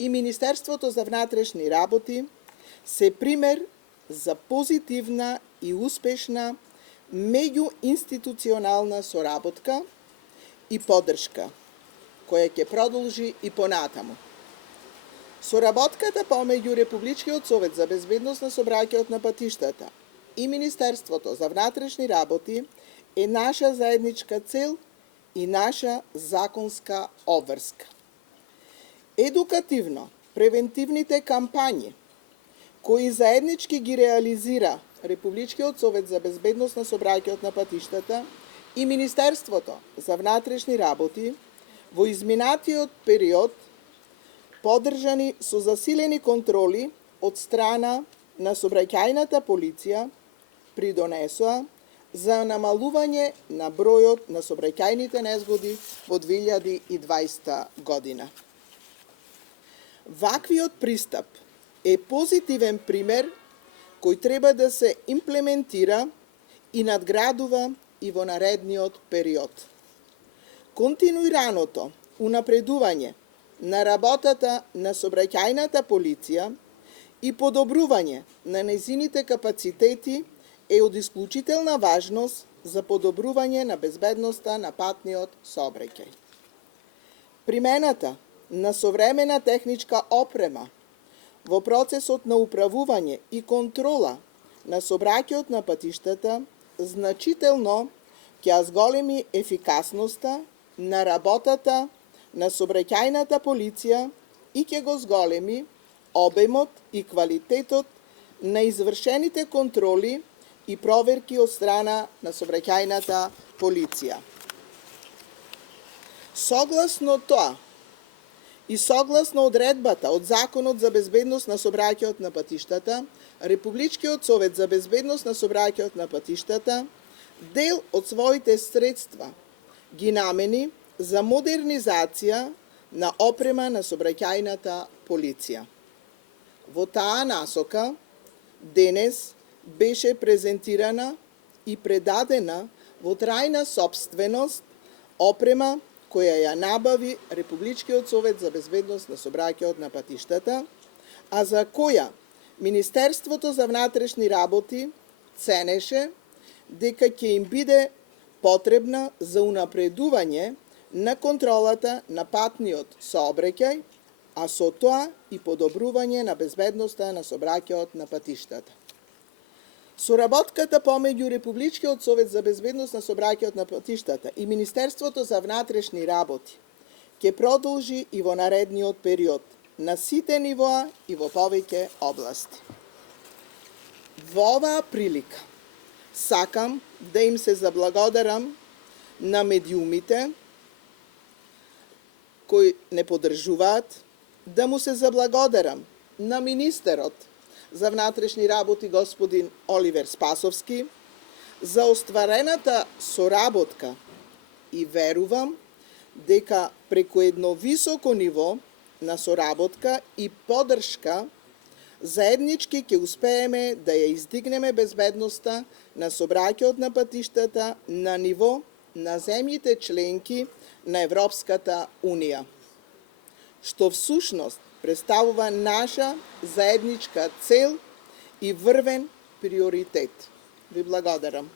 и Министерството за внатрешни работи се пример за позитивна и успешна меѓуинституционална соработка и поддршка, која ќе продолжи и понатаму. Соработката помеѓу Републичкиот совет за безбедност на сообраќајот на патиштата и Министерството за внатрешни работи е наша заедничка цел и наша законска обврска. Едукативно, превентивните кампањи кои заеднички ги реализира Републичкиот совет за безбедност на сообраќајот на патиштата и Министерството за внатрешни работи во изминатиот период поддржани со засилени контроли од страна на сообраќајната полиција придонесоа за намалување на бројот на сообраќајните незгоди во 2020 година. Ваквиот пристап е позитивен пример кој треба да се имплементира и надградува и во наредниот период. Континуираното унапредување на работата на сообраќајната полиција и подобрување на нејзините капацитети е од исклучителна важност за подобрување на безбедноста на патниот сообраќај. Примената на современа техничка опрема во процесот на управување и контрола на сообраќајот на патиштата значително ќе зголеми ефикасноста на работата на сообраќајната полиција и ќе го зголеми обемот и квалитетот на извршените контроли и проверки од страна на сообраќајната полиција. Согласно тоа и согласно одредбата од Законот за безбедност на сообраќајот на патиштата, Републичкиот совет за безбедност на сообраќајот на патиштата дел од своите средства ги намени за модернизација на опрема на сообраќајната полиција. Во таа насока, денес беше презентирана и предадена во трајна сопственост опрема која ја набави Републичкиот совет за безбедност на сообраќајот на патиштата, а за која Министерството за внатрешни работи ценеше дека ќе им биде потребна за унапредување на контролата на патниот сообраќај, а со тоа и подобрување на безбедноста на сообраќајот на патиштата. Соработката помеѓу Републичкиот совет за безбедност на сообраќајот на патиштата и Министерството за внатрешни работи ќе продолжи и во наредниот период на сите нивоа и во повеќе области. Во оваа прилика сакам да им се заблагодарам на медиумите кои не поддржуваат, да му се заблагодарам на министерот за внатрешни работи господин Оливер Спасовски за остварената соработка и верувам дека преку едно високо ниво на соработка и поддршка заеднички ќе успееме да ја издигнеме безбедноста на сообраќајот на патиштата на ниво на земјите членки на Европската Унија, што всушност представува наша заедничка цел и врвен приоритет. Ви благодарам.